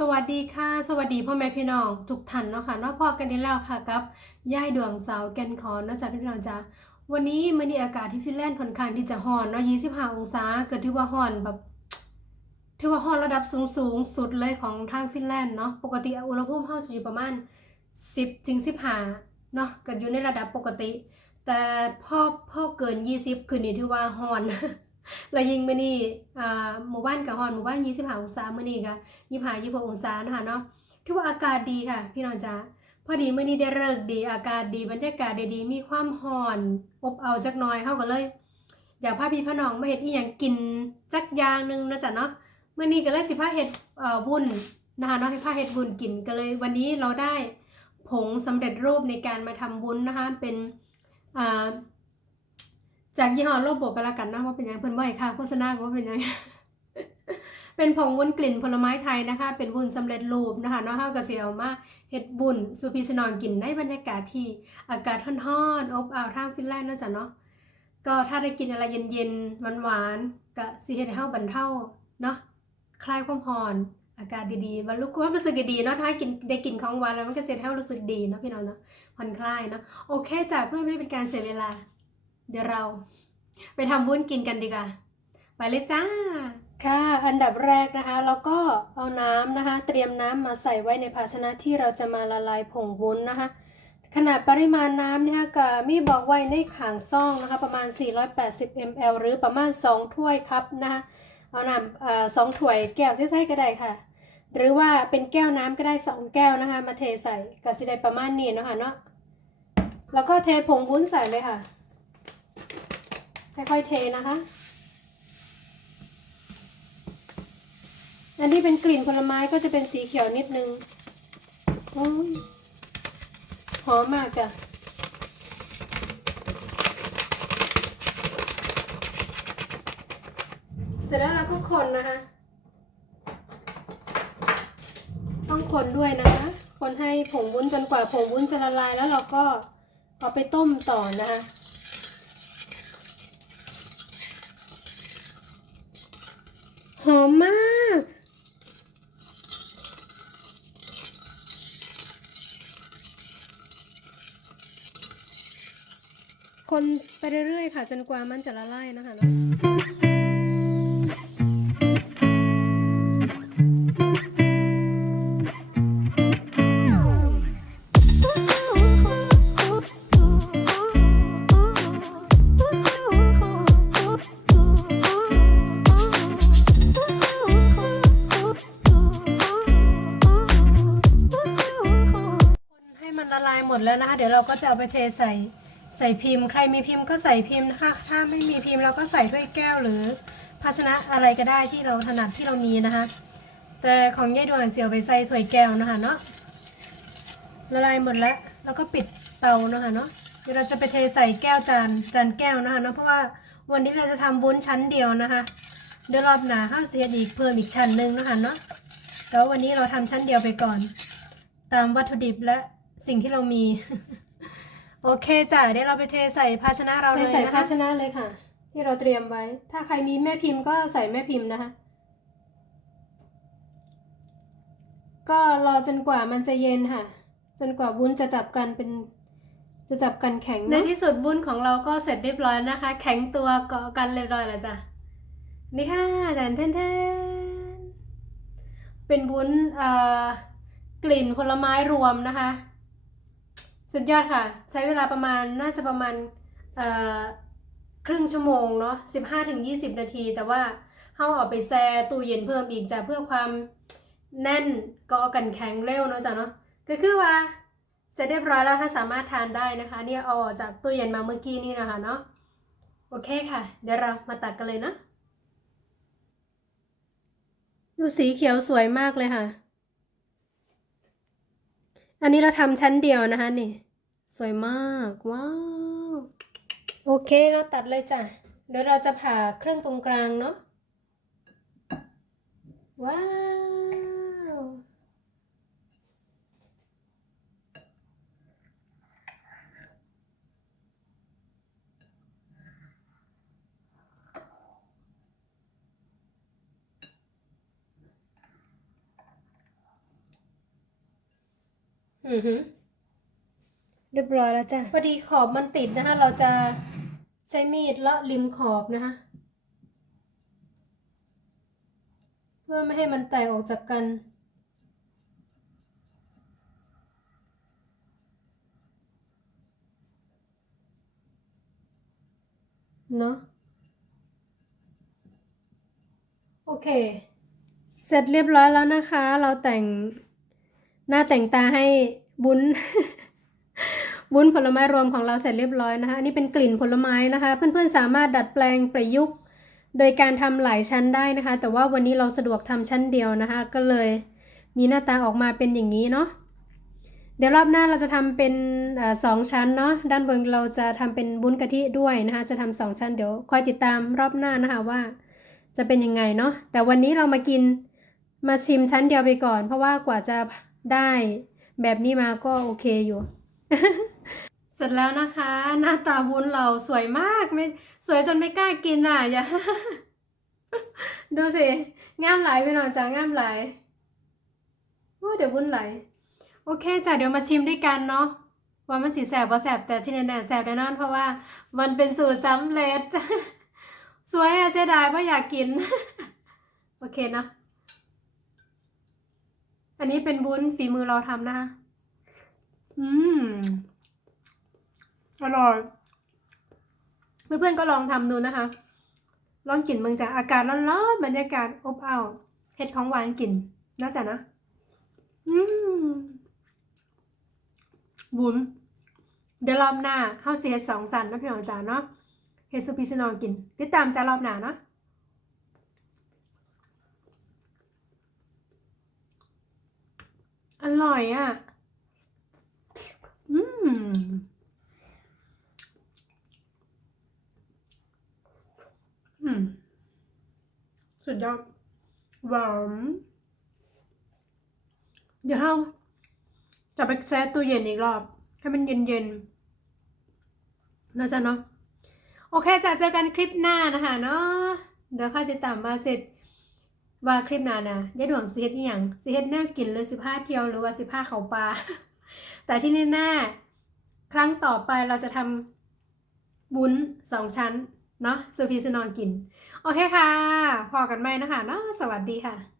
สวัสดีค่ะ สวัสดีพ่อแม่พี่น้องทุกท่านเนาะค่ะเนาะพอกันนี้แล้วค่ะกับย่ายดวงสาวแกนคอนเนาะจ๊ะพี่น้องจ้าวันนี้มื้อนี้อากาศที่ฟินแลนด์ค่อนข้างที่จะร้อนเนาะ25 องศาเก็ถือว่าร้อนแบบถือว่าร้อนระดับสูงสูงสุดเลยของทางฟินแลนด์เนาะปกติอุณหภูมิเฮาจะอยู่ประมาณ 10ถึง15เนาะก็อยู่ในระดับปกติ แต่พอพอเกิน 20 คือนี่ถือว่าร้อน แล้วยิงมื้อนี้อ่าหมู่บ้านก็ร้อนหมู่บ้าน25องศามื้อนี้ก็ยี่ห้ายี่หกองศานะคะเนาะถือว่าอากาศดีค่ะ พี่น้องจ๋าพอดีเมื่อนี้ได้เลิกษ์ดีอากาศดีบรรยากาศดีมีความห่อนอบเอาจักหน่อยเข้ากันเลยอยากพาพี่พาน้องมาเฮ็ดอีหยังกินจักอย่างหนึงนะจ๊ะเนาะเมื่อนี้ก็เลยสิพาเฮ็ดเอ่อวุ้นนะคะเนาะให้พาเฮ็ดวุ้นกินก็เลย วันนี้เราได้ผงสำเร็จรูปในการมาทำวุ้นนะคะเป็นอ่า จากยี่ห้อโลโบก็แล้วกันนะว่าเป็นยังเพิ่นบ่ให้ค่าโฆษณาก็ว่าเป็นยังเป็นผงวุ้นกลิ่นผลไม้ไทยนะคะ เป็นวุ้นสำเร็จรูปนะคะเนาะเฮาก็สิเอามาเฮ็ดวุ้นสู่พี่น้องกินในบรรยากาศที่อากาศร้อนๆอบอ้าวทางฟินแลนด์นาะจ้ะเนาะก็ถ้าได้กินอะไรเย็นๆหวานๆก็สิเฮ็ดให้เฮาบรรเทาเนาะคลายความร้อนอากาศดีๆบรรลุความรู้สึกดีๆเนาะถ้ากินได้กินของหวานแล้วมันก็เฮ็ดให้รารู้สึกดีเนาะพี่น้องเนาะผ่อนคลายเนาะโอเคจ้ะเพื่อไม่เป็นการเสียเวลา เดี๋ยวเรา ไปทำวุ้นกินกันดีกว่าไปเลยจ้า ค่ะ อันดับแรกนะคะเราก็เอาน้ำนะคะ เตรียมน้ำมาใส่ไว้ในภาชนะที่เราจะมาละลายผงวุ้นนะคะ ขนาดปริมาณน้ำเนี่ยก็มีบอกไว้ในขางซองนะคะ ประมาณ 480 ml หรือประมาณ 2 ถ้วยครับนะคะเอาน้ำสองถ้วยแก้วใส่ๆก็ได้ค่ะ หรือว่าเป็นแก้วน้ำก็ได้ 2 แก้วนะคะ มาเทใส่ก็สิได้ประมาณนี้เนาะคะเนาะ แล้วก็เทผงวุ้นใส่เลยค่ะ ค่อยๆเทนะคะ อันนี้เป็นกลิ่นผลไม้ก็จะเป็นสีเขียวนิดนึงอหอมมากจ้ะเสร็จแล้วเราก็คนนะคะ ต้องคนด้วยนะคะ คนให้ผงวุ้นจนกว่าผงวุ้นจะละลายแล้วเราก็เอาไปต้มต่อนะคะ อมมาก คนไปเรื่อยๆค่ะ จนกว่ามันจะละลายนะคะเนาะ ลายหมดแล้วนะคะ เดี๋ยวเราก็จะเอาไปเทใส่ใส่พิมพ์ ใครมีพิมพ์ก็ใส่พิมพ์นะคะ ถ้าไม่มีพิมพ์เราก็ใส่ถ้วยแก้วหรือ ภาชนะอะไรก็ได้ที่เราถนัดที่เรามีนะคะ แต่ของยายดวงเสียวไปใส่ถ้วยแก้วนะคะเนาะละลายหมดแล้วแล้วก็ปิดเตาเนาะคะเนาะเดี๋ยวเราจะไปเทใส่แก้วจานจานแก้วนะคะเนาะเพราะว่าวันนี้เราจะทำวุ้นชั้นเดียวนะคะ เดี๋ยวรอบหน้าข้าวเสียอีกเพิ่มอีกชั้นหนึ่งนะคะเนาะแต่ววันนี้เราทำชั้นเดียวไปก่อน ตามวัตถุดิบและ สิ่งที่เรามี โอเคจ้ะเดี๋ยวเราไปเทใส่ภาชนะเราเลยนะคะใส่ภาชนะเลยค่ะ ที่เราเตรียมไว้ ถ้าใครมีแม่พิมพ์ก็ใส่แม่พิมพ์นะคะ ก็รอจนกว่ามันจะเย็นค่ะ จนกว่าวุ้นจะจับกันเป็นจะจับกันแข็งในเนาะที่สุดบุญของเราก็เสร็จเรียบร้อยนะคะ แข็งตัวเกาะกันเรียบร้อยแล้วจ้ะนี่ค่ะแทนแทนแทนเป็นวุ้นเอ่อกลิ่นผลไม้รวมนะคะ สุดยอดค่ะ ใช้เวลาประมาณน่าจะประมาณครึ่งชั่วโมงเนาะสิบห้าถึงยี่สิบนาที แต่ว่าเฮาเอาไปแช่ตู้เย็นเพิ่มอีกจ้ะเพื่อความแน่นก็กันแข็งเร็วเนาะจ้ะเนาะก็คือว่าเสร็จเรียบร้อยแล้วถ้าสามารถทานได้นะคะ เนี่ยเอาออกจากตู้เย็นมาเมื่อกี้นี่นะคะเนาะโอเคค่ะ เดี๋ยวเรามาตัดกันเลยนะดูสีเขียวสวยมากเลยค่ะ อันนี้เราทำชั้นเดียวนะคะนี่ สวยมากว้าวโอเคเราตัดเลยจ้ะเดี๋ยวเราจะผ่าเครื่องตรงกลางเนาะว้าว อือฮึเรียบร้อยแล้วจ้ะพอดีขอบมันติดนะคะ เราจะใช้มีดเลาะริมขอบนะคะ เพื่อไม่ให้มันแตกออกจากกัน เนอะโอเค เสร็จเรียบร้อยแล้วนะคะ เราแต่ง หน้าแต่งตาให้บุญบุญผลไม้รวมของเราเสร็จเรียบร้อยนะคะ อันนี้เป็นกลิ่นผลไม้นะคะ เพื่อนๆสามารถดัดแปลงประยุกต์ โดยการทำหลายชั้นได้นะคะ แต่ว่าวันนี้เราสะดวกทำชั้นเดียวนะคะ ก็เลยมีหน้าตาออกมาเป็นอย่างนี้เนาะ เดี๋ยวรอบหน้าเราจะทำเป็นอสองชั้นเนาะ ด้านบนเราจะทำเป็นบุ้นกะทิด้วยนะคะ จะทำสองชั้นเดี๋ยวคอยติดตามรอบหน้านะคะว่า จะเป็นยังไงเนาะ แต่วันนี้เรามากินมาชิมชั้นเดียวไปก่อน เพราะว่ากว่าจะ ได้ แบบนี้มาก็โอเคอยู่ เสร็จแล้วนะคะ หน้าตาวุ้นเราสวยมากไม่สวยจนไม่กล้ากินอะอย่าดูสิงามไหลไปหน่อยจ้างามไหลายโอ้เดี๋ยววุ้นไหล โอเคจ้ะเดี๋ยวมาชิมด้วยกันเนาะว่ามันสีแสบบ่แสบแต่ที่แน่ๆแสบแน่นอนเพราะว่ามันเป็นสูตรสำเร็จ สวยอะเสียดายเพราะอยากกิน โอเคเนาะ อันนี้เป็นวุ้นฝีมือเราทำนะคะ อืม อร่อย เพื่อนๆก็ลองทำดูนะคะ ลองกินเมืองจากอากาศร้อนๆบรรยากาศอบอ้าวเห็ดของหวานกินน่าจะนะ อืมบุญเดี๋ยวรอบหน้าเข้าเสียสองสันนะพี่น้องจ๋าเนาะเฮดซูพิซนองกิน ติดตามจ้ารอบหน้าเนาะอ ร่อยอะ อืม อืม สุดยอดหวานเดี๋ยวเราจะไปแช่ตู้เย็นอีกรอบ ให้มันเย็นๆนะจ๊ะเนาะ โอเคจะเจอกันคลิปหน้านะคะเนาะ เดี๋ยวข้าจะตามมาเสร็จ ว่าคลิปหน้านะยายดวงสิเฮ็ดอีหยังสิเฮ็ดแนวกินหรือสิพาเที่ยวหรือว่าสิพาเขาปลาแต่ที่แน่ๆครั้งต่อไปเราจะทำบุ้นสองชั้นเนาะสุพีสนอนกิน โอเคค่ะ พอกันไหมนะคะเนาะสวัสดีค่ะ